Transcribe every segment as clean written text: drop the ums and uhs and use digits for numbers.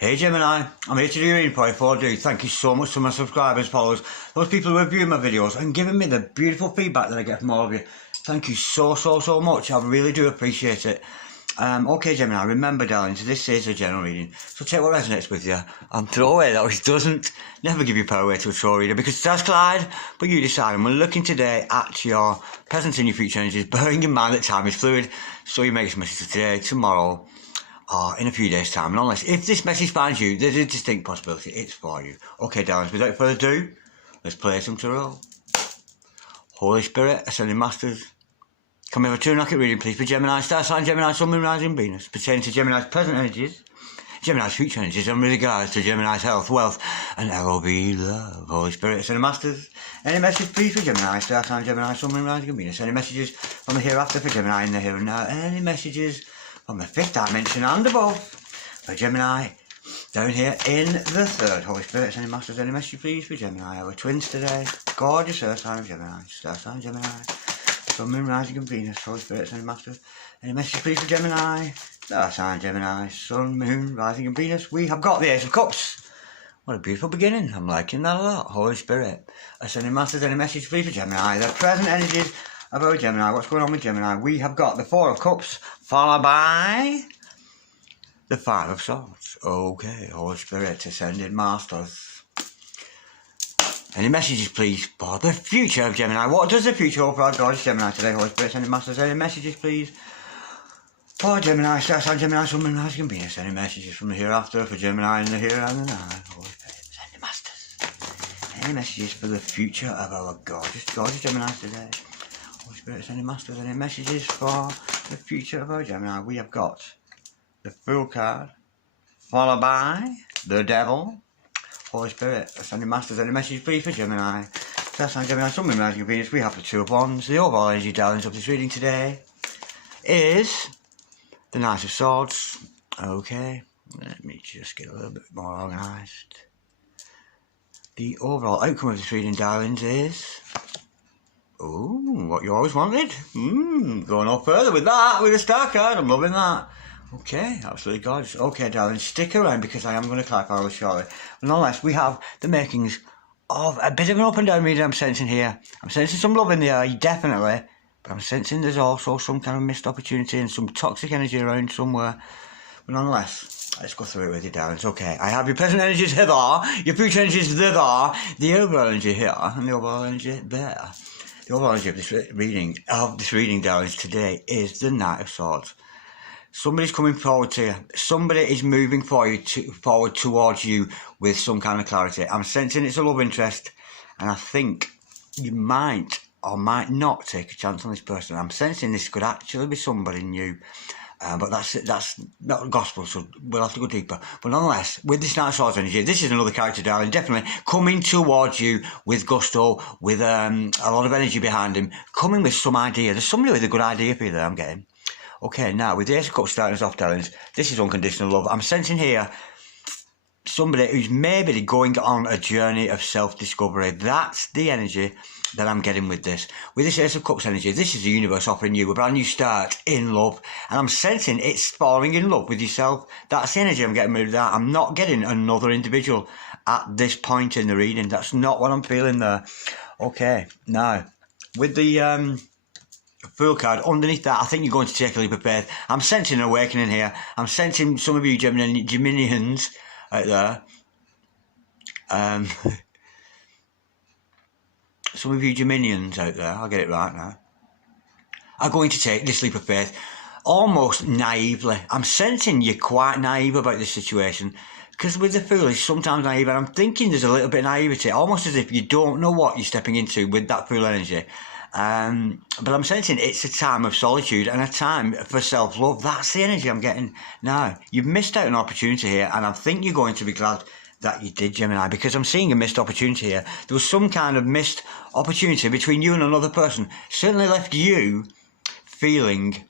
Hey Gemini, I'm here to do your reading for you. Before I do, thank you so much to my subscribers, followers, those people who are viewing my videos and giving me the beautiful feedback that I get from all of you. Thank you so much. I really do appreciate it. Okay Gemini, remember darlings, this is a general reading, so take what resonates with you and throw away that which doesn't. Never give your power away to a troll reader, because stars collide, but you decide. And we're looking today at your present and your future energies, bearing in mind that time is fluid, so you make this message today, tomorrow, or in a few days' time. And unless, if this message finds you, there's a distinct possibility it's for you. Okay darlings, without further ado, let's play some tarot. Holy Spirit, Ascending Masters, can we have a true and accurate reading, please, for Gemini, star sign, Gemini, Sun, Moon, Rising, Venus, pertaining to Gemini's present energies, Gemini's future energies, and with regards to Gemini's health, wealth, and LOB love. Holy Spirit, Ascending Masters, any message, please, for Gemini, star sign, Gemini, Sun, Moon, Rising, Venus, any messages from the hereafter for Gemini in the here and now, any messages from the fifth dimension and above for Gemini down here in the third. Holy Spirit, Ascending Masters, any message, please, for Gemini. Our twins today, gorgeous earth sign of Gemini, star sign, Gemini, Sun, Moon, Rising, and Venus. Holy Spirit, Ascending Masters, any message, please, for Gemini, star sign, Gemini, Sun, Moon, Rising, and Venus. We have got the Ace of Cups. What a beautiful beginning. I'm liking that a lot. Holy Spirit, Ascending Masters, any message, please, for Gemini. The present energies about Gemini. What's going on with Gemini? We have got the Four of Cups, followed by the Five of Swords. Okay, Holy Spirit, Ascending Masters, any messages, please, for the future of Gemini? What does the future hold for our gorgeous Gemini today? Holy Spirit, Ascending Masters, any messages, please, for Gemini, star sign, Gemini, Sun, Moon, Rising, and Venus. Any messages from the hereafter for Gemini in the here and the now? Holy Spirit, Ascending Masters, any messages for the future of our gorgeous Gemini today? Holy Spirit, Ascending Masters, any messages for the future of our Gemini? We have got the Fool card, followed by the Devil. Holy Spirit, Ascending Masters, any message, please, for Gemini? Star sign, Gemini, Sun, Moon, Rising, and Venus. We have the Two of Wands. The overall energy darlings of this reading today is the Knight of Swords. Okay, let me just get a little bit more organised. The overall outcome of this reading, darlings, is... ooh, what you always wanted. Going no further with that, with the Star card. I'm loving that. Okay, absolutely gorgeous. Okay, darling, stick around because I am going to clarify all this shortly. But nonetheless, we have the makings of a bit of an up and down reading I'm sensing here. I'm sensing some love in the air, definitely. But I'm sensing there's also some kind of missed opportunity and some toxic energy around somewhere. But nonetheless, let's go through it with you, darlings. Okay, I have your present energies hither, your future energies thither, the overall energy here, and the overall energy there. The overall energy of this reading, darlings, today is the Knight of Swords. Somebody's coming forward to you. Somebody is moving forward towards you with some kind of clarity. I'm sensing it's a love interest, and I think you might or might not take a chance on this person. I'm sensing this could actually be somebody new, but that's not gospel, so we'll have to go deeper. But nonetheless, with this Knight of Swords energy, this is another character, darling, definitely coming towards you with gusto, with a lot of energy behind him, coming with some idea. There's somebody with a good idea for you there, I'm getting. Okay, now, with the Ace of Cups starting us off, darlings, this is unconditional love. I'm sensing here somebody who's maybe going on a journey of self-discovery. That's the energy that I'm getting with this. With this Ace of Cups energy, this is the universe offering you a brand new start in love. And I'm sensing it's falling in love with yourself. That's the energy I'm getting with that. I'm not getting another individual at this point in the reading. That's not what I'm feeling there. Okay, now, with the... Fool card, underneath that, I think you're going to take a leap of faith. I'm sensing an awakening here. I'm sensing some of you Geminians out there. Some of you Geminians out there, I'll get it right now, are going to take this leap of faith almost naively. I'm sensing you're quite naive about this situation. Because with the Fool, it's sometimes naive, and I'm thinking there's a little bit of naivety, almost as if you don't know what you're stepping into with that Fool energy. But I'm sensing it's a time of solitude and a time for self-love. That's the energy I'm getting now. You've missed out an opportunity here, and I think you're going to be glad that you did, Gemini, because I'm seeing a missed opportunity here. There was some kind of missed opportunity between you and another person. Certainly left you feeling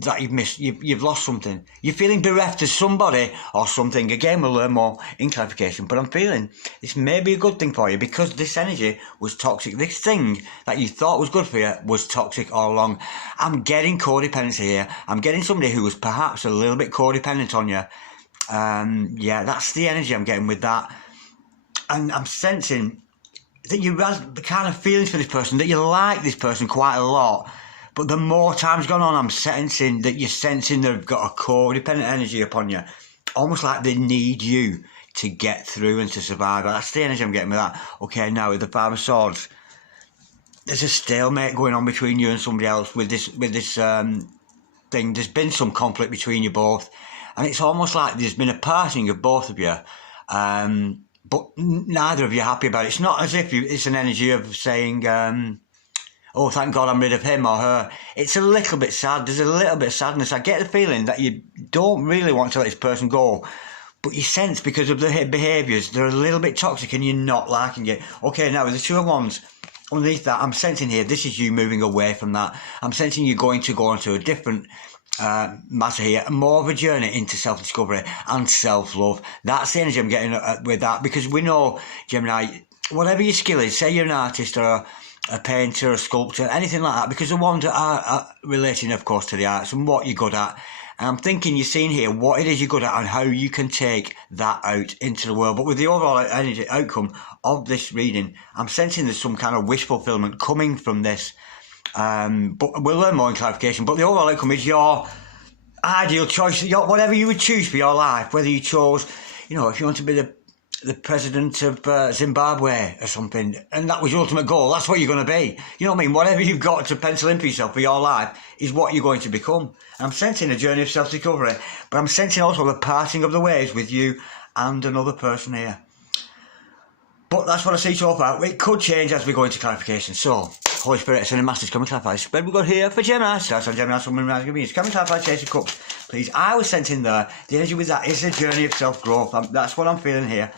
that you've lost something. You're feeling bereft of somebody or something. Again, we'll learn more in clarification, but I'm feeling this may be a good thing for you because this energy was toxic. This thing that you thought was good for you was toxic all along. I'm getting codependency here. I'm getting somebody who was perhaps a little bit codependent on you, Yeah, that's the energy I'm getting with that. And I'm sensing that you have the kind of feelings for this person, that you like this person quite a lot. But the more time's gone on, I'm sensing that you're sensing they've got a codependent energy upon you. Almost like they need you to get through and to survive. That's the energy I'm getting with that. Okay, now with the Five of Swords, there's a stalemate going on between you and somebody else with this thing. There's been some conflict between you both. And it's almost like there's been a parting of both of you. But neither of you are happy about it. It's not as if it's an energy of saying, oh, thank God I'm rid of him or her. It's a little bit sad. There's a little bit of sadness. I get the feeling that you don't really want to let this person go, but you sense because of the behaviours, they're a little bit toxic and you're not liking it. Okay, now with the Two of Wands, underneath that, I'm sensing here, this is you moving away from that. I'm sensing you're going to go into a different matter here, more of a journey into self-discovery and self-love. That's the energy I'm getting with that, because we know, Gemini, whatever your skill is, say you're an artist or a painter, a sculptor, anything like that, because the ones that are relating, of course, to the arts and what you're good at. And I'm thinking you're seeing here what it is you're good at and how you can take that out into the world. But with the overall energy outcome of this reading, I'm sensing there's some kind of wish fulfillment coming from this. But we'll learn more in clarification. But the overall outcome is your ideal choice, whatever you would choose for your life, whether you chose, if you want to be the president of Zimbabwe or something, and that was your ultimate goal, that's what you're going to be. You know what I mean? Whatever you've got to pencil in for yourself for your life is what you're going to become. And I'm sensing a journey of self-discovery, but I'm sensing also the parting of the ways with you and another person here. But that's what I see so far. It could change as we go into clarification. So, Holy Spirit, Ascended Masters, come and clarify the spread we've got here for Gemini. Starts on Gemini, Sun, Moon, Rising, Venus. Come and clarify the Ace of Cups, please. I was sensing there, the energy with that is a journey of self-growth. That's what I'm feeling here.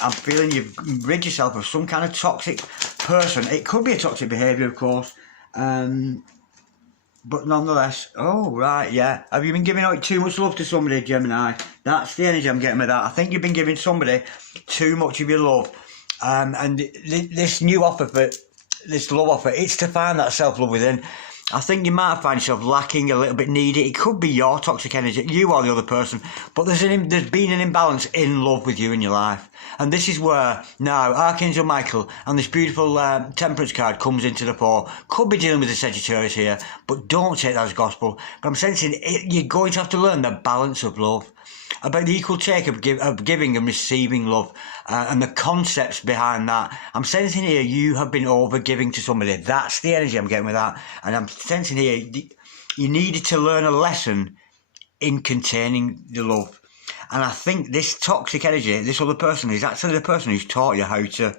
I'm feeling you've rid yourself of some kind of toxic person. It could be a toxic behaviour, of course. But nonetheless, oh, right, yeah. Have you been giving out too much love to somebody, Gemini? That's the energy I'm getting with that. I think you've been giving somebody too much of your love. And this new offer, this love offer, it's to find that self-love within. I think you might find yourself lacking, a little bit needy. It could be your toxic energy, you or the other person. But there's been an imbalance in love with you in your life. And this is where now Archangel Michael and this beautiful Temperance card comes into the fore. Could be dealing with the Sagittarius here, but don't take that as gospel. But I'm sensing you're going to have to learn the balance of love. About the equal take of giving and receiving love, and the concepts behind that. I'm sensing here you have been over-giving to somebody. That's the energy I'm getting with that. And I'm sensing here you needed to learn a lesson in containing the love. And I think this toxic energy, this other person, is actually the person who's taught you how to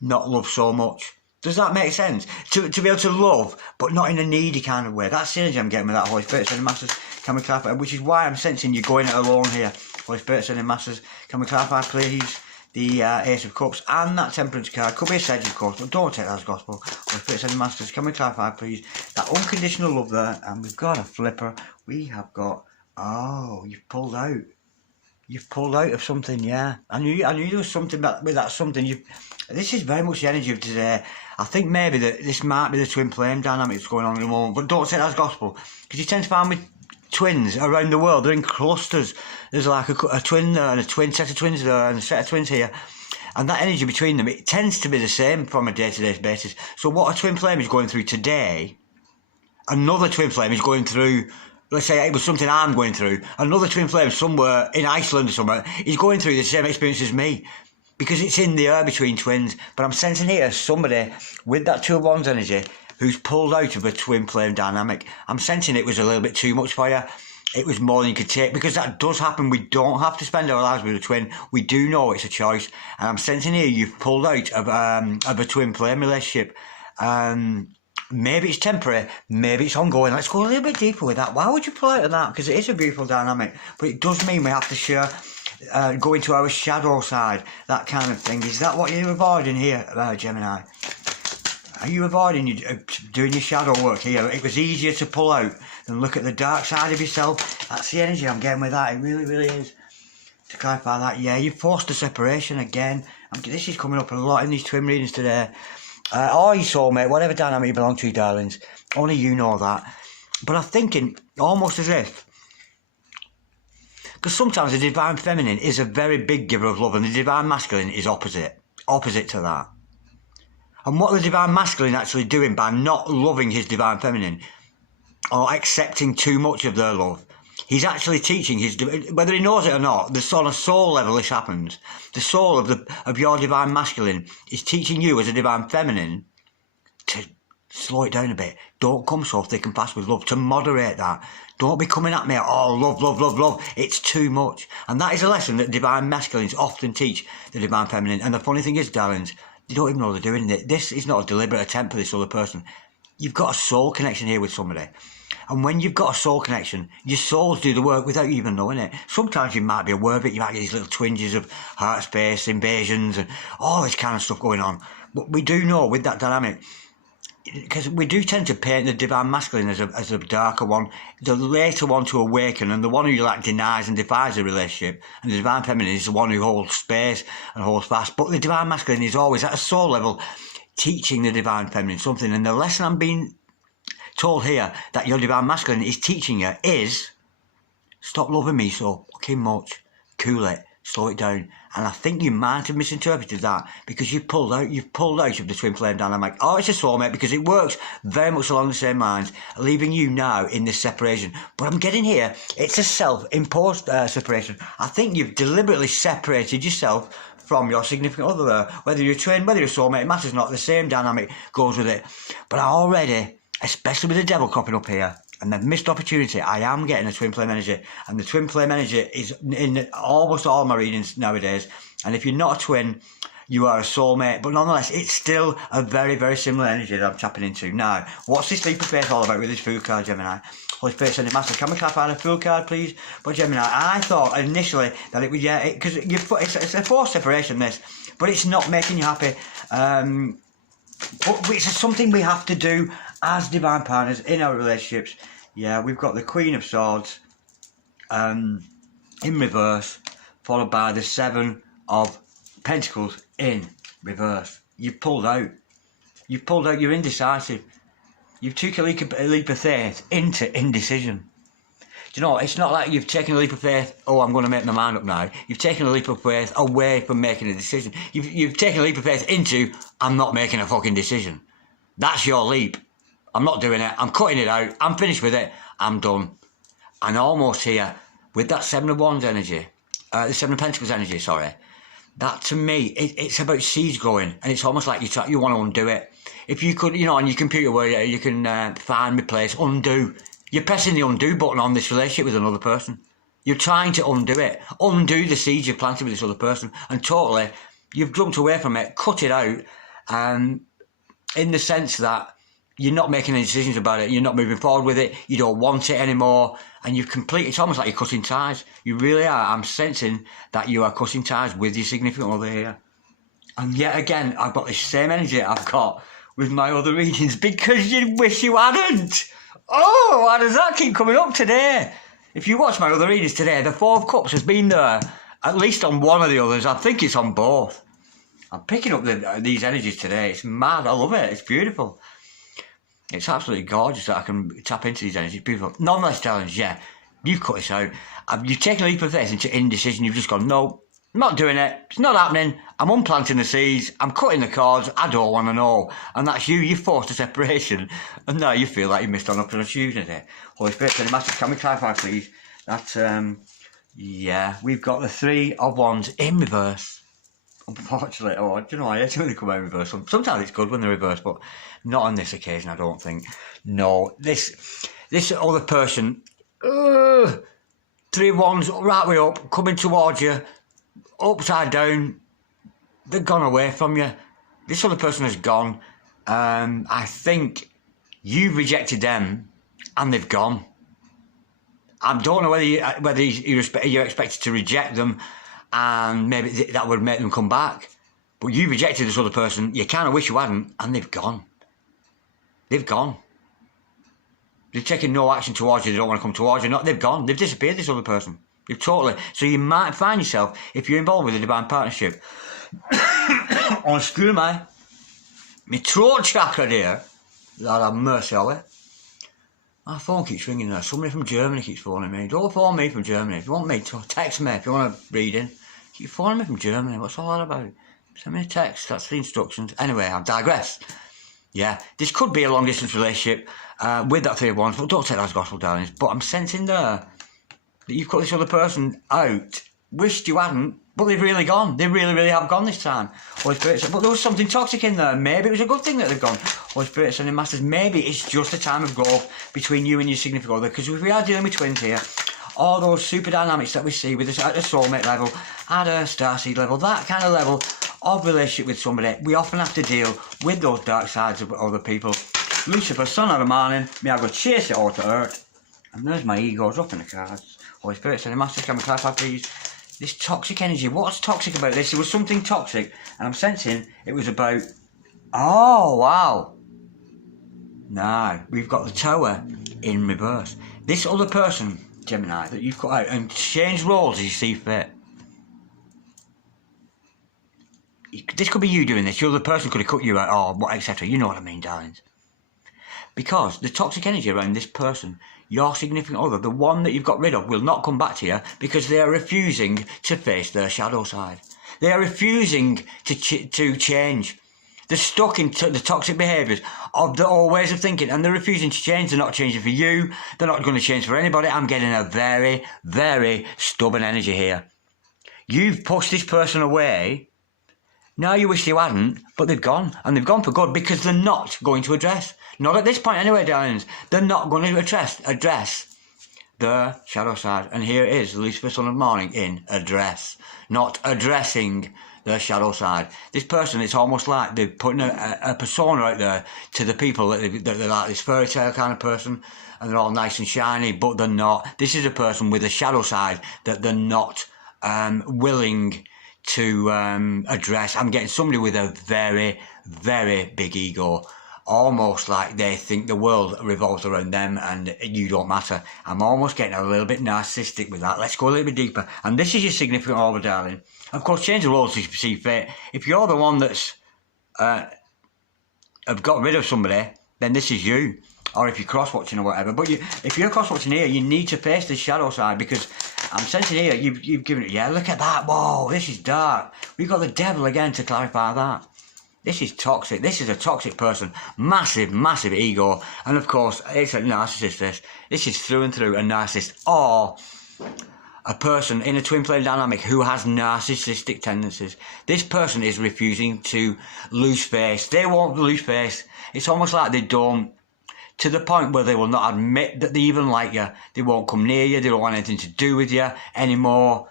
not love so much. Does that make sense? To be able to love, but not in a needy kind of way. That's the energy I'm getting with that, Holy Spirit, Ascended Masters. Can we clarify? Which is why I'm sensing you're going it alone here. Holy Spirit, Ascended Masters. Can we clarify, please? The Ace of Cups and that Temperance card. Could be a Sage, of course, but don't take that as gospel. Holy Spirit, Ascended Masters. Can we clarify, please? That unconditional love there. And we've got a flipper. We have got... Oh, you've pulled out. You've pulled out of something, yeah. I knew there was something with that something. This is very much the energy of today. I think maybe that this might be the twin flame dynamic that's going on at the moment, but don't say that's gospel, because you tend to find with twins around the world, they're in clusters. There's like a twin there and a twin set of twins there and a set of twins here. And that energy between them, it tends to be the same from a day-to-day basis. So what a twin flame is going through today, another twin flame is going through. Let's say it was something I'm going through. Another twin flame somewhere in Iceland or somewhere is going through the same experience as me, because it's in the air between twins. But I'm sensing here somebody with that Two of Wands energy who's pulled out of a twin flame dynamic. I'm sensing it was a little bit too much for you. It was more than you could take, because that does happen. We don't have to spend our lives with a twin. We do know it's a choice. And I'm sensing here you've pulled out of a twin flame relationship. Maybe it's temporary, maybe it's ongoing. Let's go a little bit deeper with that. Why would you pull out of that? Because it is a beautiful dynamic, but it does mean we have to share, go into our shadow side, that kind of thing. Is that what you're avoiding here, Gemini? Are you avoiding doing your shadow work here? It was easier to pull out than look at the dark side of yourself. That's the energy I'm getting with that. It really, really is. To clarify that, yeah, you forced a separation again. This is coming up a lot in these twin readings today. Or your soulmate, whatever dynamic you belong to, darlings. Only you know that. But I'm thinking almost as if Because sometimes the divine feminine is a very big giver of love, and the divine masculine is opposite to that. And what the divine masculine actually doing by not loving his divine feminine or accepting too much of their love, he's actually teaching his, whether he knows it or not, on a soul level this happens. The soul of your divine masculine is teaching you as a divine feminine to slow it down a bit. Don't come so thick and fast with love, to moderate that. Don't be coming at me, oh, love, love, love, love. It's too much. And that is a lesson that divine masculines often teach the divine feminine. And the funny thing is, darlings, they don't even know they're doing it. This is not a deliberate attempt for this other person. You've got a soul connection here with somebody. And when you've got a soul connection, your souls do the work without you even knowing it. Sometimes you might be aware of it. You might get these little twinges of heart space, invasions, and all this kind of stuff going on. But we do know with that dynamic, because we do tend to paint the divine masculine as a darker one, the later one to awaken, and the one who like denies and defies the relationship, and the divine feminine is the one who holds space and holds fast. But the divine masculine is always at a soul level teaching the divine feminine something, and the lesson I'm being told here that your divine masculine is teaching you is stop loving me so fucking much, cool it, slow it down. And I think you might have misinterpreted that because you've pulled out of the twin flame dynamic. Oh, it's a soulmate, because it works very much along the same lines, leaving you now in this separation. But I'm getting here, it's a self-imposed separation. I think you've deliberately separated yourself from your significant other there. Whether you're a twin, whether you're a soulmate, it matters not. The same dynamic goes with it. But I already, especially with the devil cropping up here, and the missed opportunity, I am getting a twin flame energy. And the twin flame energy is in almost all my readings nowadays. And if you're not a twin, you are a soulmate. But nonetheless, it's still a very, very similar energy that I'm tapping into. Now, what's this leap of faith all about with this Fool card, Gemini? Holy Spirit, send it massive. Can we clarify the Fool card, please? But Gemini, I thought initially that it would, yeah, because it's a forced separation, this. But it's not making you happy. But it's something we have to do as divine partners in our relationships. Yeah, we've got the Queen of Swords in reverse, followed by the Seven of Pentacles in reverse. You've pulled out. You're indecisive. You've taken a leap of faith into indecision. Do you know, it's not like you've taken a leap of faith, oh, I'm going to make my mind up now. You've taken a leap of faith away from making a decision. You've taken a leap of faith into, I'm not making a fucking decision. That's your leap. I'm not doing it. I'm cutting it out. I'm finished with it. I'm done. And almost here, with that Seven of Wands energy, the Seven of Pentacles energy, sorry, that to me, it's about seeds growing. And it's almost like you want to undo it. If you could, on your computer where you can find, replace, undo. You're pressing the undo button on this relationship with another person. You're trying to undo it. Undo the seeds you've planted with this other person. And totally, you've jumped away from it, cut it out. And in the sense that you're not making any decisions about it. You're not moving forward with it. You don't want it anymore. And you've completely, it's almost like you're cutting ties. You really are. I'm sensing that you are cutting ties with your significant other here. And yet again, I've got this same energy I've got with my other readings because you wish you hadn't. Oh, why does that keep coming up today? If you watch my other readings today, the Four of Cups has been there, at least on one of the others. I think it's on both. I'm picking up these energies today. It's mad. I love it. It's beautiful. It's absolutely gorgeous that I can tap into these energies. It's beautiful. Nonetheless, challenge, yeah. You've cut this out. You've taken a leap of faith into indecision. You've just gone, no, I'm not doing it. It's not happening. I'm unplanting the seeds. I'm cutting the cords. I don't want to know. And that's you. You forced a separation. And now you feel like you missed on opportunity. Holy Spirit, send it massive. Can we clarify, please? That, yeah, we've got the Three of Wands in reverse. Unfortunately, do you know, I hate when they come out in reverse. Sometimes it's good when they're reversed, but not on this occasion, I don't think. No, this other person, Three of Wands, right way up, coming towards you, upside down, they've gone away from you. This other person has gone. I think you've rejected them, and they've gone. I don't know whether you're expected to reject them, and maybe that would make them come back. But you rejected this other person, you kind of wish you hadn't, and they've gone. They've gone. They've taken no action towards you, they don't want to come towards you. They've gone. They've disappeared, this other person. They've totally. So you might find yourself, if you're involved with a divine partnership, on screw my throat chakra there, Lord have mercy on it. My phone keeps ringing there. Somebody from Germany keeps phoning me. Don't phone me from Germany. If you want me to, text me. If you want a reading, keep phoning me from Germany. What's all that about? Send me a text. That's the instructions. Anyway, I digress. Yeah, this could be a long distance relationship with that 3 of Wands, but don't take that as gospel, darlings. But I'm sensing there that you've cut this other person out. Wished you hadn't, but they've really gone. They really, really have gone this time. Holy Spirit said, but there was something toxic in there. Maybe it was a good thing that they've gone. Holy Spirit sending masters, maybe it's just a time of growth between you and your significant other. Because if we are dealing with twins here, all those super dynamics that we see with us at a soulmate level, at a starseed level, that kind of level of relationship with somebody, we often have to deal with those dark sides of other people. Lucifer, son of the morning, may I go chase it all to earth. And there's my egos up in the cards. Holy Spirit sending masters, can we clarify please? This toxic energy, what's toxic about this? It was something toxic, and I'm sensing it was about, oh wow. Now, we've got the Tower in reverse. This other person, Gemini, that you've cut out, and change roles as you see fit. This could be you doing this, the other person could have cut you out, or what, etc. You know what I mean, darlings. Because the toxic energy around this person, your significant other, the one that you've got rid of, will not come back to you because they are refusing to face their shadow side. They are refusing to change. They're stuck in the toxic behaviours of their old ways of thinking, and they're refusing to change. They're not changing for you. They're not going to change for anybody. I'm getting a very, very stubborn energy here. You've pushed this person away. Now you wish you hadn't, but they've gone. And they've gone for good because they're not going to address. Not at this point anyway, darlings. They're not going to address their shadow side. And here it is, Lucifer, son of morning, in address. Not addressing their shadow side. This person, it's almost like they're putting a persona out there to the people that they're like this fairy tale kind of person. And they're all nice and shiny, but they're not. This is a person with a shadow side that they're not willing to address. I'm getting somebody with a very, very big ego, almost like they think the world revolves around them and you don't matter. I'm almost getting a little bit narcissistic with that. Let's go a little bit deeper. And this is your significant other, darling. Of course, change the roles if you see fit. If you're the one that's have got rid of somebody, then this is you. Or if you're cross-watching or whatever. But if you're cross-watching here, you need to face this shadow side, because I'm sensing here, you've given it, yeah, look at that, whoa, this is dark. We've got the devil again to clarify that. This is toxic. This is a toxic person. Massive, massive ego. And of course, it's a narcissist, this is through and through a narcissist, or a person in a twin flame dynamic who has narcissistic tendencies. This person is refusing to lose face. They won't lose face. It's almost like they don't, to the point where they will not admit that they even like you. They won't come near you. They don't want anything to do with you anymore.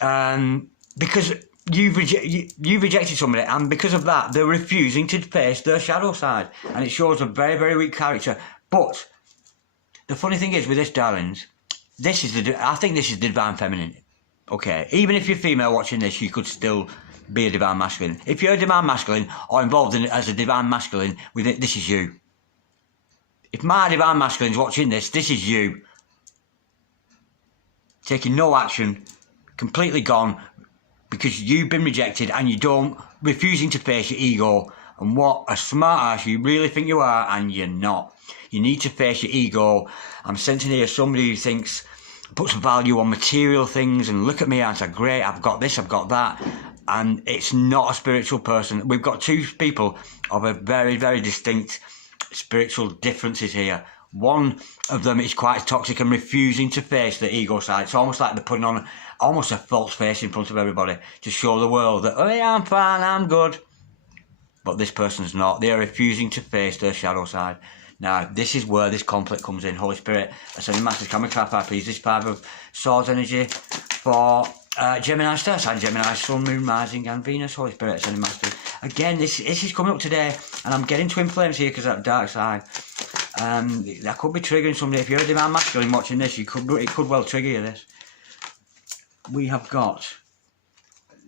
Because you've rejected somebody, and because of that, they're refusing to face their shadow side. And it shows a very, very weak character. But the funny thing is with this, darlings, I think this is the divine feminine. Okay, even if you're female watching this, you could still be a divine masculine. If you're a divine masculine or involved in it as a divine masculine, with it, this is you. If my divine masculine's watching this, this is you. Taking no action, completely gone, because you've been rejected and refusing to face your ego. And what a smart ass you really think you are, and you're not. You need to face your ego. I'm sensing here somebody who puts value on material things, and look at me, I'm so great, I've got this, I've got that. And it's not a spiritual person. We've got two people of a very, very distinct spiritual differences here. One of them is quite toxic and refusing to face the ego side. It's almost like they're putting on almost a false face in front of everybody to show the world that, oh yeah, I'm fine, I'm good. But this person's not. They are refusing to face their shadow side. Now, this is where this conflict comes in. Holy Spirit, ascending masters, can we clarify, please, this 5 of Swords energy for Gemini star sign, Gemini, Sun, Moon, Rising and Venus. Holy Spirit, ascending masters. Again, this is coming up today, and I'm getting twin flames here because of that dark side. That could be triggering somebody. If you're a divine masculine watching this, it could well trigger you, this. We have got,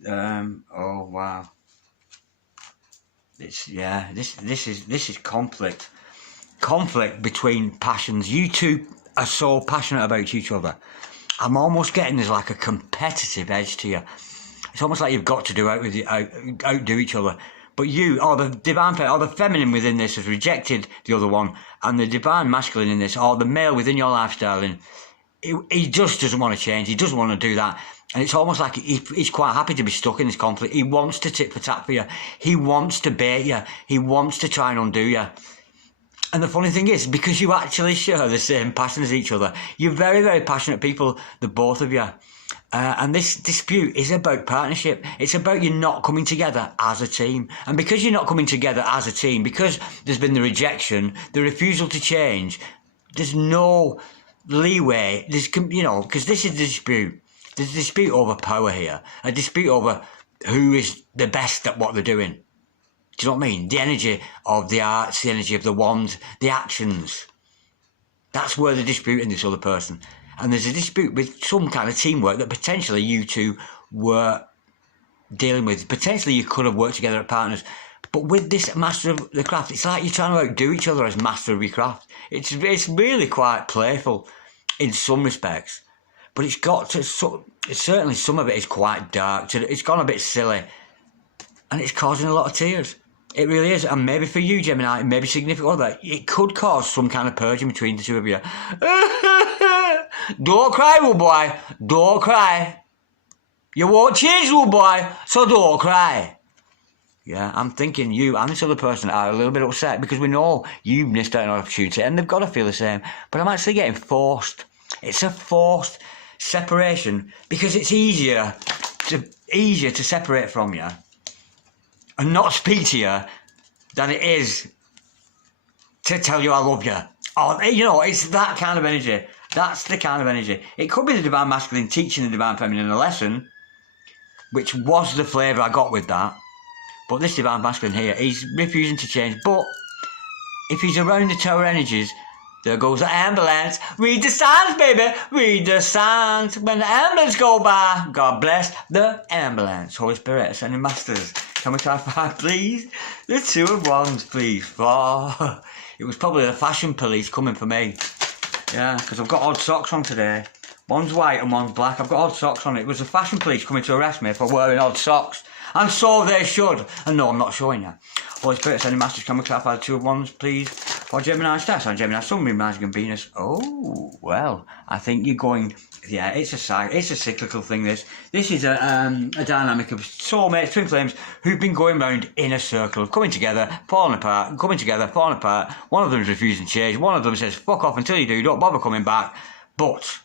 oh wow. This is conflict. Conflict between passions. You two are so passionate about each other. I'm almost getting there's like a competitive edge to you. It's almost like you've got to outdo each other. But you, or the divine, or the feminine within this has rejected the other one, and the divine masculine in this, or the male within your lifestyle, and he just doesn't want to change. He doesn't want to do that. And it's almost like he's quite happy to be stuck in this conflict. He wants to tit for tat for you. He wants to bait you. He wants to try and undo you. And the funny thing is, because you actually share the same passion as each other, you're very, very passionate people, the both of you. And this dispute is about partnership. It's about you not coming together as a team. And because you're not coming together as a team, because there's been the rejection, the refusal to change, there's no leeway. There's, you know, because this is the dispute. There's a dispute over power here. A dispute over who is the best at what they're doing. Do you know what I mean? The energy of the arts, the energy of the wands, the actions. That's where the dispute in this other person. And there's a dispute with some kind of teamwork that potentially you two were dealing with. Potentially you could have worked together as partners. But with this master of the craft, it's like you're trying to outdo each other as master of your craft. It's really quite playful in some respects. But it's got to, certainly some of it is quite dark. It's gone a bit silly. And it's causing a lot of tears. It really is. And maybe for you, Gemini, maybe significant other, it could cause some kind of purging between the two of you. Don't cry, little boy. Don't cry. You won't change, little boy, so don't cry. Yeah, I'm thinking you and this other person are a little bit upset because we know you've missed out on an opportunity and they've got to feel the same. But I'm actually getting forced. It's a forced separation because it's easier to separate from you and not speak to you than it is to tell you I love you. Oh, you know, it's that kind of energy. That's the kind of energy. It could be the divine masculine teaching the divine feminine a lesson, which was the flavour I got with that. But this divine masculine here, he's refusing to change. But if he's around the tower energies, there goes the ambulance. Read the signs, baby. Read the signs. When the ambulance go by, God bless the ambulance. Holy Spirit, sending masters. Can we try 5, please? The 2 of Wands, please. 4. It was probably the fashion police coming for me. Yeah, because I've got odd socks on today. One's white and one's black. I've got odd socks on. It was the fashion police coming to arrest me for wearing odd socks. And so they should. And no, I'm not showing you. Holy Spirit, sending masters, can we clarify the 2 of Wands, please? For Gemini stars on Gemini, Sun, Moon, Mars, and Venus. Oh, well, I think you're going... Yeah, it's a cyclical thing, this. This is a dynamic of soulmates, twin flames, who've been going round in a circle of coming together, falling apart, coming together, falling apart. One of them's refusing to change. One of them says, fuck off until you do, don't bother coming back. But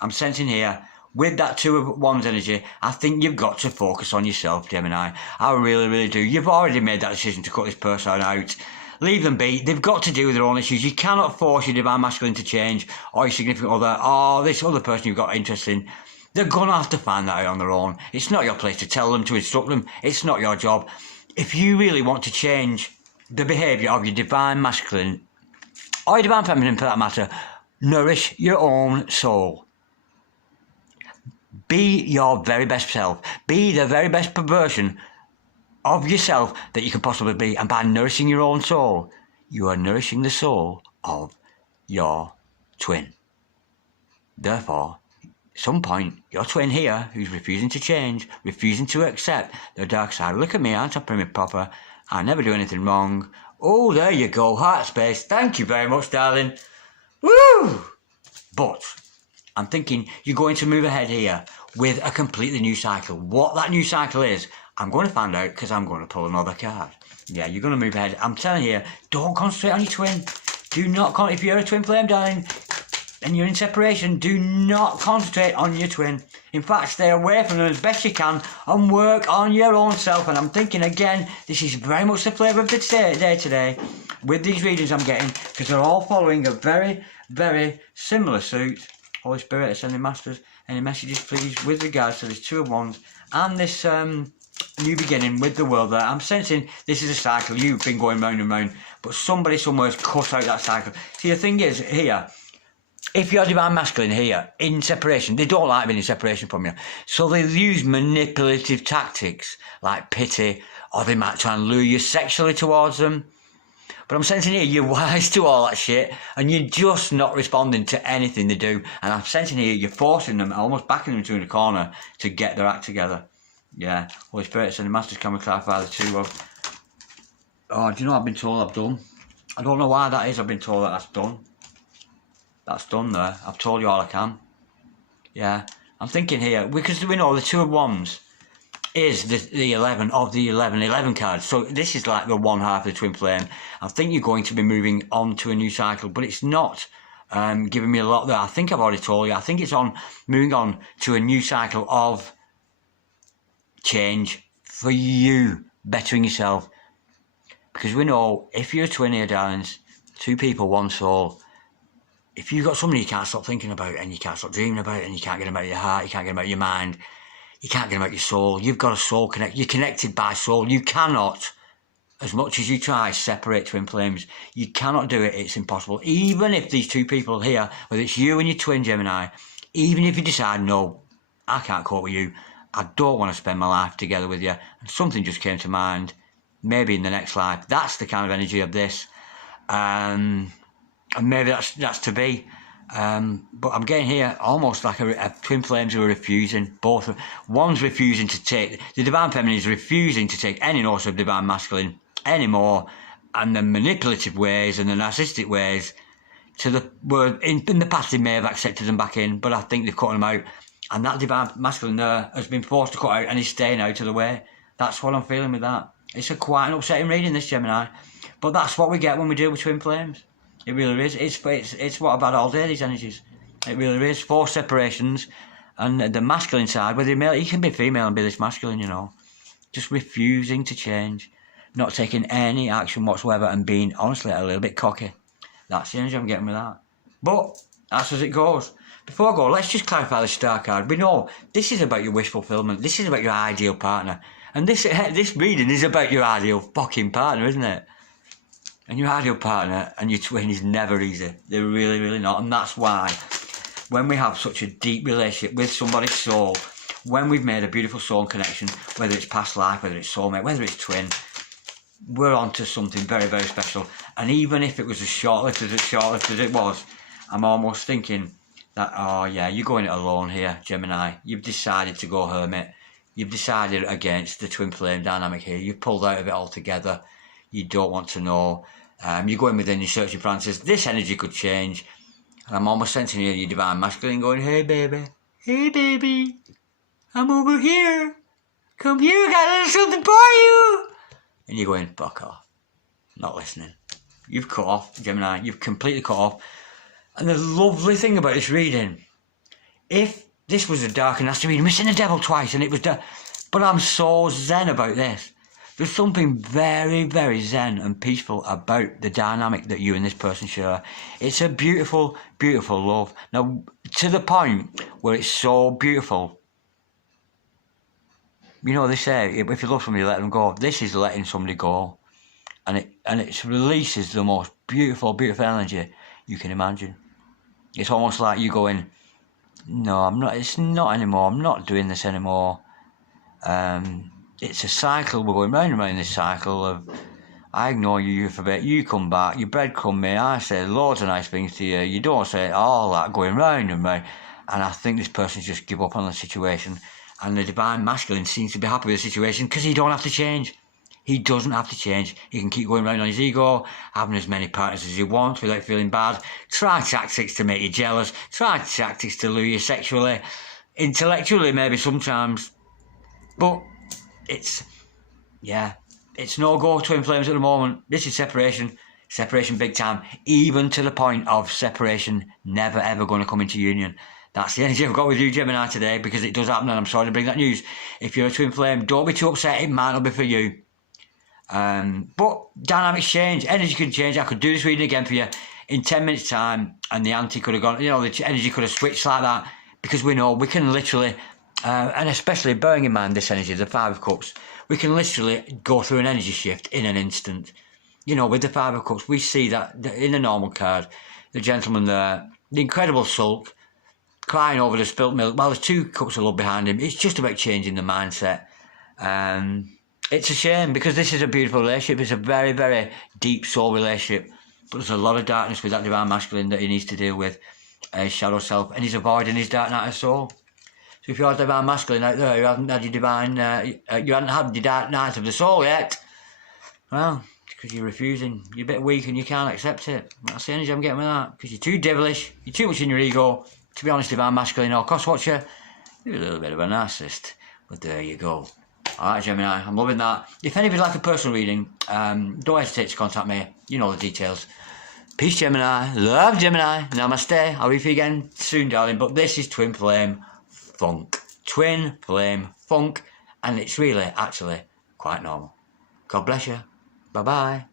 I'm sensing here, with that 2 of Wands energy, I think you've got to focus on yourself, Gemini. I really, really do. You've already made that decision to cut this person out. Leave them be. They've got to deal with their own issues. You cannot force your divine masculine to change, or your significant other, or this other person you've got interest in. They're going to have to find that out on their own. It's not your place to tell them, to instruct them. It's not your job. If you really want to change the behaviour of your divine masculine, or your divine feminine for that matter, nourish your own soul. Be your very best self. Be the very best version of yourself that you can possibly be. And by nourishing your own soul, you are nourishing the soul of your twin. Therefore, at some point, your twin here, who's refusing to change, refusing to accept the dark side. Look at me, aren't I pretty proper? I never do anything wrong. Oh, there you go, heart space. Thank you very much, darling. Woo! But I'm thinking you're going to move ahead here with a completely new cycle. What that new cycle is, I'm going to find out because I'm going to pull another card. Yeah, you're going to move ahead. I'm telling you, don't concentrate on your twin. Do not, if you're a twin flame, darling, and you're in separation, do not concentrate on your twin. In fact, stay away from them as best you can and work on your own self. And I'm thinking, again, this is very much the flavour of the day today with these readings I'm getting, because they're all following a very, very similar suit. Holy Spirit, sending masters, any messages, please, with regards to this 2 of Wands and this new beginning with the world there. I'm sensing this is a cycle. You've been going round and round, but somebody somewhere's cut out that cycle. See, the thing is, here, if you're divine masculine here, in separation, they don't like being in separation from you. So they use manipulative tactics, like pity, or they might try and lure you sexually towards them. But I'm sensing here, you're wise to all that shit, and you're just not responding to anything they do. And I'm sensing here, you're forcing them, almost backing them into a corner to get their act together. Yeah, Holy Spirit, sending masters, can we clarify the 2 of Oh, do you know I've been told I've done? I don't know why that is. I've been told that that's done. That's done there. I've told you all I can. Yeah. I'm thinking here, because we know the 2 of Wands is the 11 of the 11 cards. So this is like the one half of the twin flame. I think you're going to be moving on to a new cycle, but it's not giving me a lot there. I think I've already told you. I think it's on moving on to a new cycle of change for you, bettering yourself. Because we know if you're a twin here, darlings, 2 people, 1 soul. If you've got somebody you can't stop thinking about and you can't stop dreaming about and you can't get them out of your heart, you can't get them out of your mind, you can't get them out of your soul, you've got a soul connect. You're connected by soul. You cannot, as much as you try, separate twin flames. You cannot do it. It's impossible. Even if these 2 people here, whether it's you and your twin Gemini, even if you decide, no, I can't cope with you, I don't want to spend my life together with you, and something just came to mind, maybe in the next life. That's the kind of energy of this. And maybe that's to be. But I'm getting here almost like a twin flames who are refusing. Both. One's refusing to take, the divine feminine is refusing to take any notice of divine masculine anymore, and the manipulative ways and the narcissistic ways to the word in the past they may have accepted them back in, but I think they've cut them out, and that divine masculine there has been forced to cut out and is staying out of the way. That's what I'm feeling with that. It's quite an upsetting reading, this, Gemini, but that's what we get when we deal with twin flames. It really is. It's what I've had all day, these energies. It really is. 4 separations, and the masculine side, whether you're male, you can be female and be this masculine, you know. Just refusing to change, not taking any action whatsoever, and being, honestly, a little bit cocky. That's the energy I'm getting with that. But that's as it goes. Before I go, let's just clarify the star card. We know this is about your wish fulfillment. This is about your ideal partner. And this reading is about your ideal fucking partner, isn't it? And your ideal partner and your twin is never easy. They're really, really not. And that's why when we have such a deep relationship with somebody's soul, when we've made a beautiful soul connection, whether it's past life, whether it's soulmate, whether it's twin, we're on to something very, very special. And even if it was as short-lived as it was, I'm almost thinking that, oh yeah, you're going it alone here, Gemini. You've decided to go hermit. You've decided against the twin flame dynamic here. You've pulled out of it altogether. You don't want to know. You're going within, you're searching for answers. This energy could change. And I'm almost sensing here your divine masculine going, hey baby, I'm over here. Come here, got a little something for you. And you're going, fuck off. Not listening. You've cut off, Gemini. You've completely cut off. And the lovely thing about this reading, if this was a dark and nasty reading, we've seen the devil twice and it was dark. But I'm so zen about this. There's something very, very zen and peaceful about the dynamic that you and this person share. It's a beautiful, beautiful love. Now, to the point where it's so beautiful. You know, they say, if you love somebody, let them go. This is letting somebody go. And it releases the most beautiful, beautiful energy you can imagine. It's almost like you going, no, I'm not, it's not anymore. I'm not doing this anymore. It's a cycle. We're going round and round this cycle of I ignore you for a bit, you come back, you breadcrumb me, I say loads of nice things to you, you don't say all that, going round and round. And I think this person's just give up on the situation. And the divine masculine seems to be happy with the situation because he don't have to change. He doesn't have to change. He can keep going round on his ego, having as many partners as he wants without feeling bad. Try tactics to make you jealous. Try tactics to lure you sexually, intellectually maybe sometimes. But it's no go twin flames at the moment. This is separation big time, even to the point of separation never ever going to come into union. That's the energy I've got with you, Gemini, today, because it does happen, and I'm sorry to bring that news. If you're a twin flame, don't be too upset. It might not be for you. But dynamics change, energy can change. I could do this reading again for you in 10 minutes time, and the ante could have gone, you know, the energy could have switched like that, because we know we can literally, and especially bearing in mind this energy, the 5 of Cups, we can literally go through an energy shift in an instant. You know, with the 5 of Cups, we see that in a normal card, the gentleman there, the incredible sulk, crying over the spilt milk, while there's 2 cups of love behind him. It's just about changing the mindset. It's a shame, because this is a beautiful relationship. It's a very, very deep soul relationship, but there's a lot of darkness with that divine masculine that he needs to deal with, his shadow self, and he's avoiding his dark night of soul. So if you're divine masculine out there, you haven't had your divine, you haven't had your dark night of the soul yet, well, because you're refusing. You're a bit weak and you can't accept it. That's the energy I'm getting with that. Because you're too devilish, you're too much in your ego. To be honest, if I'm masculine or cost watcher, you're a little bit of a narcissist. But there you go. Alright, Gemini, I'm loving that. If anybody'd like a personal reading, don't hesitate to contact me. You know the details. Peace, Gemini. Love, Gemini. Namaste. I'll be with you again soon, darling. But this is Twin Flame Funk. Twin Flame Funk. And it's really, actually, quite normal. God bless you. Bye-bye.